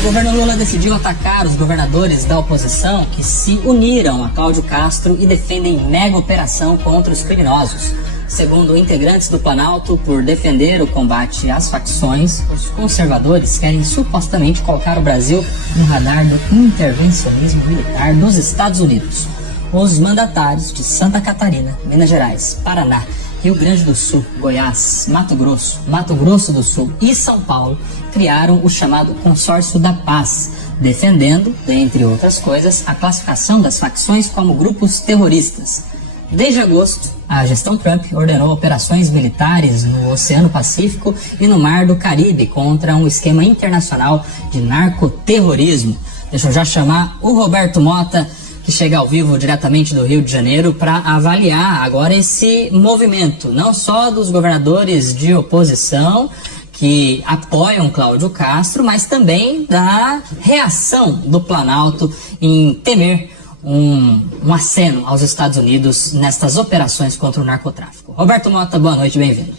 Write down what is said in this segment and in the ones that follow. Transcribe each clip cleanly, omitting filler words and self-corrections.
O governo Lula decidiu atacar os governadores da oposição que se uniram a Cláudio Castro e defendem mega operação contra os criminosos. Segundo integrantes do Planalto, por defender o combate às facções, os conservadores querem supostamente colocar o Brasil no radar do intervencionismo militar dos Estados Unidos. Os mandatários de Santa Catarina, Minas Gerais, Paraná, Rio Grande do Sul, Goiás, Mato Grosso do Sul e São Paulo criaram o chamado Consórcio da Paz, defendendo, dentre outras coisas, a classificação das facções como grupos terroristas. Desde agosto, a gestão Trump ordenou operações militares no Oceano Pacífico e no Mar do Caribe contra um esquema internacional de narcoterrorismo. Deixa eu já chamar o Roberto Mota, que chega ao vivo diretamente do Rio de Janeiro, para avaliar agora esse movimento, não só dos governadores de oposição que apoiam Cláudio Castro, mas também da reação do Planalto em temer um aceno aos Estados Unidos nestas operações contra o narcotráfico. Roberto Mota, boa noite, bem-vindo.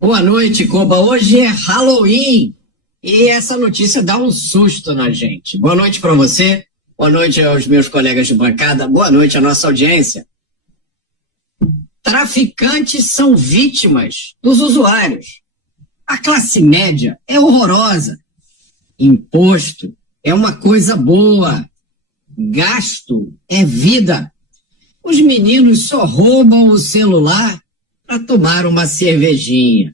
Boa noite, Koba. Hoje é Halloween e essa notícia dá um susto na gente. Boa noite para você, boa noite aos meus colegas de bancada, boa noite à nossa audiência. Traficantes são vítimas dos usuários. A classe média é horrorosa. Imposto é uma coisa boa. Gasto é vida. Os meninos só roubam o celular para tomar uma cervejinha.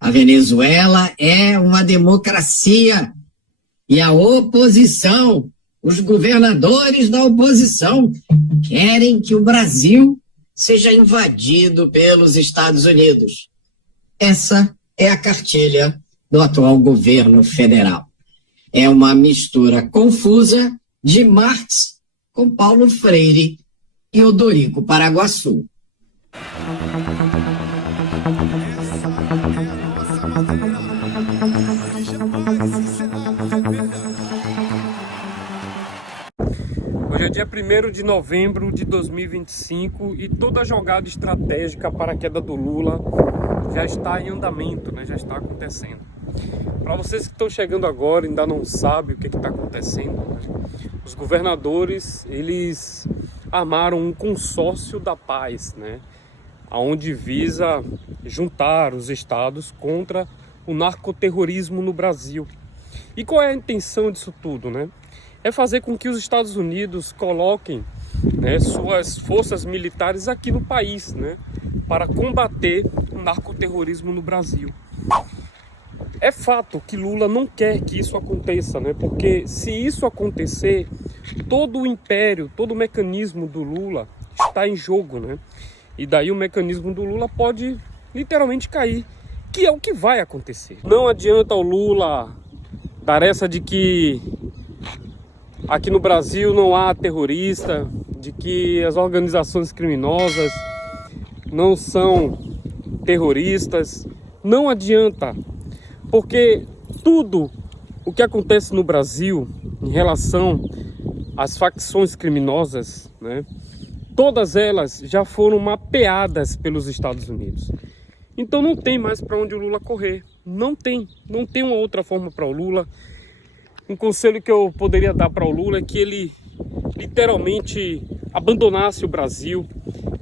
A Venezuela é uma democracia e a oposição, os governadores da oposição, querem que o Brasil seja invadido pelos Estados Unidos. Essa é a cartilha do atual governo federal. É uma mistura confusa de Marx com Paulo Freire e Odorico Paraguaçu. Hoje é dia 1º de novembro de 2025 e toda a jogada estratégica para a queda do Lula já está em andamento, né? Já está acontecendo. Para vocês que estão chegando agora e ainda não sabem o que está acontecendo, né? Os governadores, eles armaram um consórcio da paz, né? Onde visa juntar os estados contra o narcoterrorismo no Brasil. E qual é a intenção disso tudo, né? É fazer com que os Estados Unidos coloquem, né, suas forças militares aqui no país, né, para combater o narcoterrorismo no Brasil. É fato que Lula não quer que isso aconteça, né, porque se isso acontecer, todo o império, todo o mecanismo do Lula está em jogo, né, e daí o mecanismo do Lula pode literalmente cair, que é o que vai acontecer. Não adianta o Lula dar essa de que aqui no Brasil não há terrorista, de que as organizações criminosas não são terroristas. Não adianta, porque tudo o que acontece no Brasil em relação às facções criminosas, né, todas elas já foram mapeadas pelos Estados Unidos. Então não tem mais para onde o Lula correr. Não tem uma outra forma para o Lula. Um conselho que eu poderia dar para o Lula é que ele literalmente abandonasse o Brasil,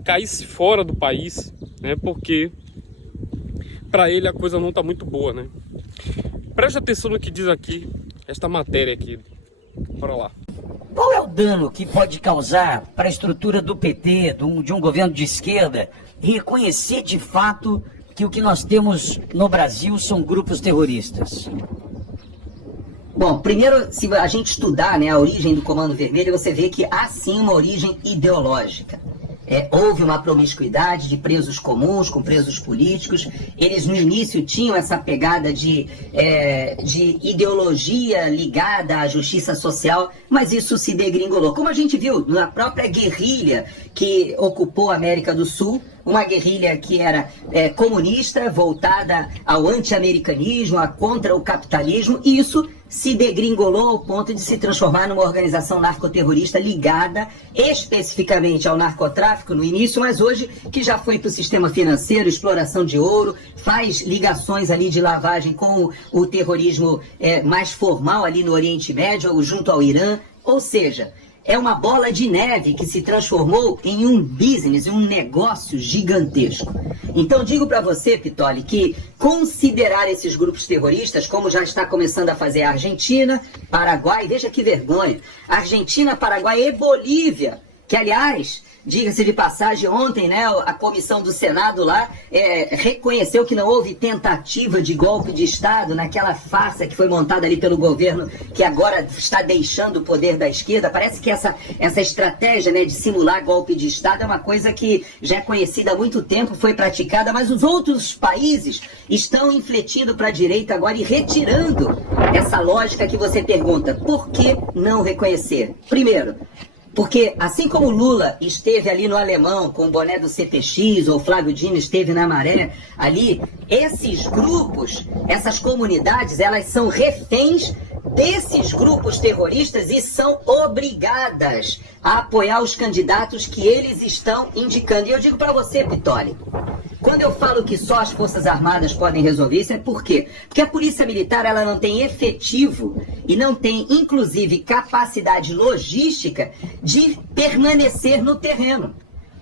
caísse fora do país, né? Porque para ele a coisa não está muito boa, né? Preste atenção no que diz aqui, esta matéria aqui. Bora lá. Qual é o dano que pode causar para a estrutura do PT, de um governo de esquerda, reconhecer de fato que o que nós temos no Brasil são grupos terroristas? Bom, primeiro, se a gente estudar, né, a origem do Comando Vermelho, você vê que há sim uma origem ideológica. Houve uma promiscuidade de presos comuns com presos políticos. Eles no início tinham essa pegada de ideologia ligada à justiça social, mas isso se degringolou. Como a gente viu na própria guerrilha que ocupou a América do Sul, uma guerrilha que era comunista, voltada ao anti-americanismo, contra o capitalismo, e isso se degringolou ao ponto de se transformar numa organização narcoterrorista ligada especificamente ao narcotráfico no início, mas hoje que já foi para o sistema financeiro, exploração de ouro, faz ligações ali de lavagem com o terrorismo mais formal ali no Oriente Médio, junto ao Irã, ou seja, é uma bola de neve que se transformou em um business, em um negócio gigantesco. Então digo para você, Pitoli, que considerar esses grupos terroristas, como já está começando a fazer a Argentina, Paraguai, veja que vergonha, Argentina, Paraguai e Bolívia, que aliás, diga-se de passagem, ontem, né, a comissão do Senado lá reconheceu que não houve tentativa de golpe de Estado naquela farsa que foi montada ali pelo governo, que agora está deixando o poder da esquerda. Parece que essa estratégia, né, de simular golpe de Estado é uma coisa que já é conhecida há muito tempo, foi praticada, mas os outros países estão infletindo para a direita agora e retirando essa lógica que você pergunta, por que não reconhecer? Primeiro, porque assim como Lula esteve ali no Alemão com o boné do CPX, ou Flávio Dino esteve na Maré, ali, esses grupos, essas comunidades, elas são reféns desses grupos terroristas e são obrigadas a apoiar os candidatos que eles estão indicando. E eu digo para você, Pitoli, quando eu falo que só as Forças Armadas podem resolver isso, é por quê? Porque a Polícia Militar ela não tem efetivo e não tem, inclusive, capacidade logística de permanecer no terreno.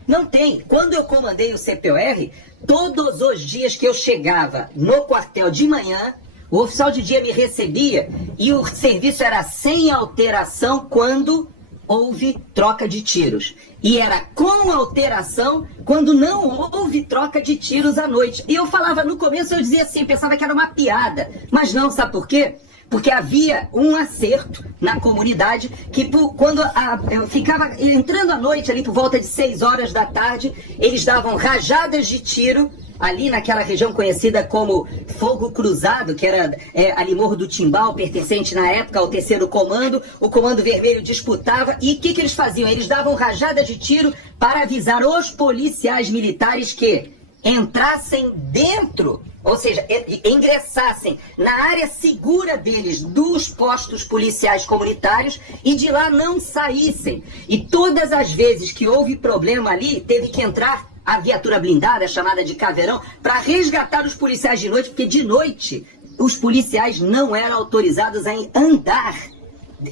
Não tem. Quando eu comandei o CPOR, todos os dias que eu chegava no quartel de manhã, o oficial de dia me recebia e o serviço era sem alteração quando houve troca de tiros. E era com alteração quando não houve troca de tiros à noite. E eu falava, no começo eu dizia assim, pensava que era uma piada. Mas não, sabe por quê? Porque havia um acerto na comunidade que quando eu ficava entrando à noite ali por volta de 6 horas da tarde, eles davam rajadas de tiro ali naquela região conhecida como Fogo Cruzado, que era ali Morro do Timbal, pertencente na época ao 3º Comando. O Comando Vermelho disputava. E o que eles faziam? Eles davam rajada de tiro para avisar os policiais militares que entrassem dentro, ou seja, ingressassem na área segura deles, dos postos policiais comunitários, e de lá não saíssem. E todas as vezes que houve problema ali, teve que entrar a viatura blindada, chamada de Caveirão, para resgatar os policiais de noite, porque de noite os policiais não eram autorizados a andar,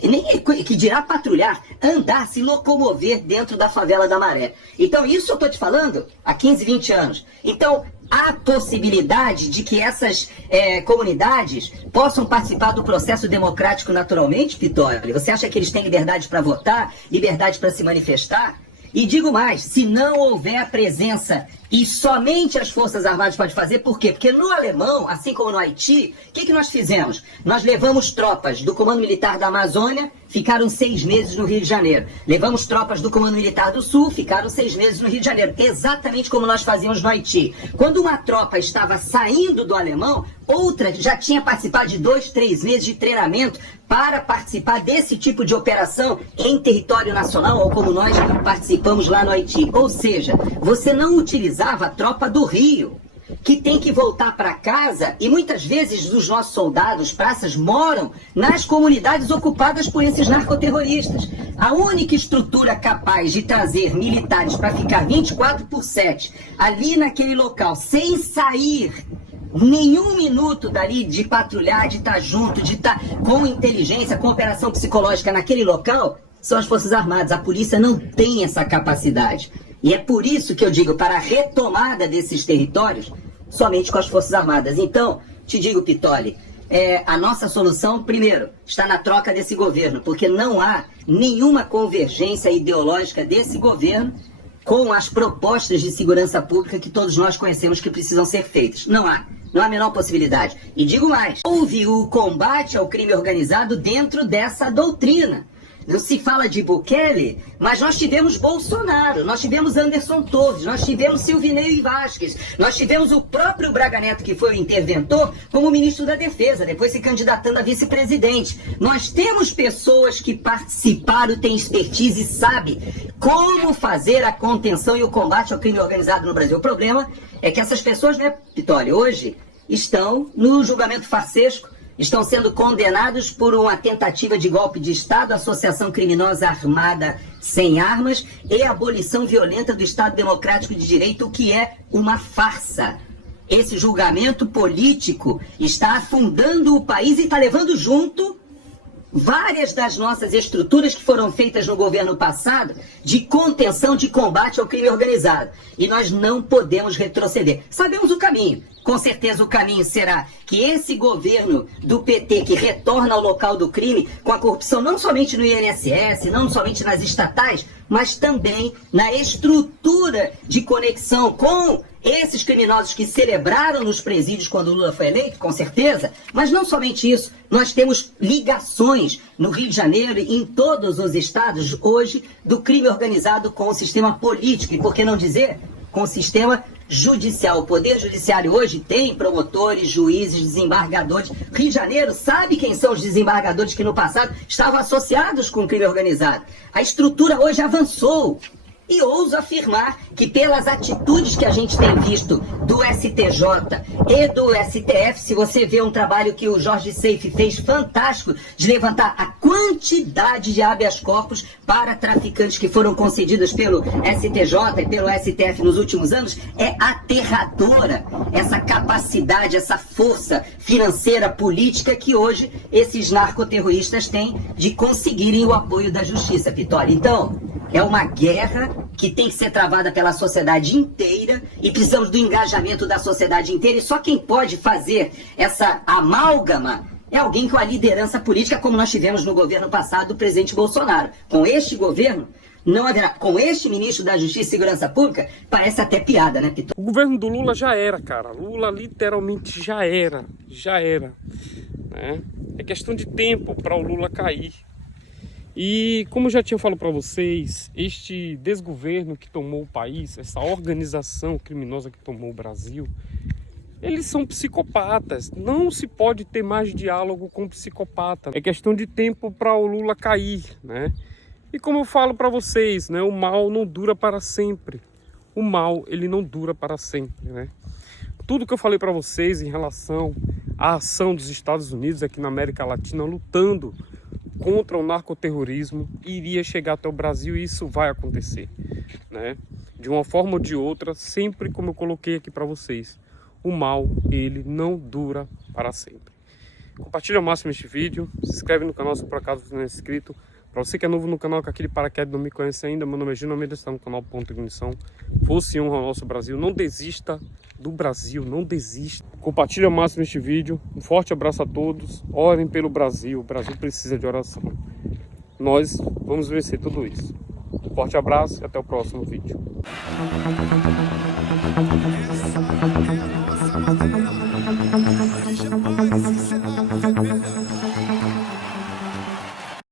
nem que dirá patrulhar, andar, se locomover dentro da favela da Maré. Então isso eu estou te falando há 15, 20 anos. Então há possibilidade de que essas comunidades possam participar do processo democrático naturalmente, Pitoli? Você acha que eles têm liberdade para votar, liberdade para se manifestar? E digo mais, se não houver a presença, e somente as Forças Armadas podem fazer, por quê? Porque no Alemão, assim como no Haiti, o que nós fizemos? Nós levamos tropas do Comando Militar da Amazônia, ficaram 6 meses no Rio de Janeiro. Levamos tropas do Comando Militar do Sul, ficaram 6 meses no Rio de Janeiro. Exatamente como nós fazíamos no Haiti. Quando uma tropa estava saindo do Alemão, outra já tinha participado de 2, 3 meses de treinamento para participar desse tipo de operação em território nacional, ou como nós participamos lá no Haiti. Ou seja, você não utilizava a tropa do Rio, que tem que voltar para casa, e muitas vezes os nossos soldados, praças, moram nas comunidades ocupadas por esses narcoterroristas. A única estrutura capaz de trazer militares para ficar 24/7 ali naquele local, sem sair nenhum minuto dali de patrulhar, de estar junto, de estar com inteligência, com operação psicológica naquele local, são as Forças Armadas. A polícia não tem essa capacidade. E é por isso que eu digo, para a retomada desses territórios, somente com as Forças Armadas. Então, te digo, Pitoli, a nossa solução, primeiro, está na troca desse governo, porque não há nenhuma convergência ideológica desse governo com as propostas de segurança pública que todos nós conhecemos que precisam ser feitas. Não há a menor possibilidade. E digo mais, houve o combate ao crime organizado dentro dessa doutrina. Não se fala de Bukele, mas nós tivemos Bolsonaro, nós tivemos Anderson Torres, nós tivemos Silvinei Vasquez, nós tivemos o próprio Braga Neto, que foi o interventor, como ministro da Defesa, depois se candidatando a vice-presidente. Nós temos pessoas que participaram, têm expertise e sabem como fazer a contenção e o combate ao crime organizado no Brasil. O problema é que essas pessoas, né, Pitoli, hoje estão no julgamento farsesco, estão sendo condenados por uma tentativa de golpe de Estado, associação criminosa armada sem armas e abolição violenta do Estado Democrático de Direito, o que é uma farsa. Esse julgamento político está afundando o país e está levando junto várias das nossas estruturas que foram feitas no governo passado de contenção, de combate ao crime organizado. E nós não podemos retroceder. Sabemos o caminho. Com certeza o caminho será que esse governo do PT, que retorna ao local do crime, com a corrupção não somente no INSS, não somente nas estatais, mas também na estrutura de conexão com esses criminosos que celebraram nos presídios quando o Lula foi eleito, com certeza. Mas não somente isso, nós temos ligações no Rio de Janeiro e em todos os estados hoje do crime organizado com o sistema político, e por que não dizer com o sistema judicial. O Poder Judiciário hoje tem promotores, juízes, desembargadores. Rio de Janeiro sabe quem são os desembargadores que no passado estavam associados com o crime organizado. A estrutura hoje avançou. E ouso afirmar que pelas atitudes que a gente tem visto do STJ e do STF, se você vê um trabalho que o Jorge Seife fez fantástico de levantar a quantidade de habeas corpus para traficantes que foram concedidas pelo STJ e pelo STF nos últimos anos, é aterradora essa capacidade, essa força financeira, política que hoje esses narcoterroristas têm de conseguirem o apoio da justiça, Pitoli. Então, é uma guerra que tem que ser travada pela sociedade inteira e precisamos do engajamento da sociedade inteira, e só quem pode fazer essa amálgama é alguém com a liderança política, como nós tivemos no governo passado do presidente Bolsonaro. Com este governo, não haverá. Com este ministro da Justiça e Segurança Pública, parece até piada, né, Pitoli? O governo do Lula já era, cara. Lula literalmente já era. Né? É questão de tempo para o Lula cair. E como eu já tinha falado para vocês, este desgoverno que tomou o país, essa organização criminosa que tomou o Brasil, eles são psicopatas. Não se pode ter mais diálogo com psicopata. É questão de tempo para o Lula cair, né? E como eu falo para vocês, né, o mal não dura para sempre. O mal, ele não dura para sempre, né? Tudo que eu falei para vocês em relação à ação dos Estados Unidos aqui na América Latina, lutando contra o narcoterrorismo, iria chegar até o Brasil, e isso vai acontecer, né? De uma forma ou de outra, sempre como eu coloquei aqui para vocês, o mal, ele não dura para sempre. Compartilha ao máximo este vídeo, se inscreve no canal se por acaso você não é inscrito. Para você que é novo no canal, que aquele paraquedas não me conhece ainda, meu nome é Gino Almeida, está no canal Ponto Ignição. Fosse honra ao nosso Brasil, não desista do Brasil, não desista. Compartilha ao máximo este vídeo, um forte abraço a todos, orem pelo Brasil, o Brasil precisa de oração. Nós vamos vencer tudo isso. Um forte abraço e até o próximo vídeo.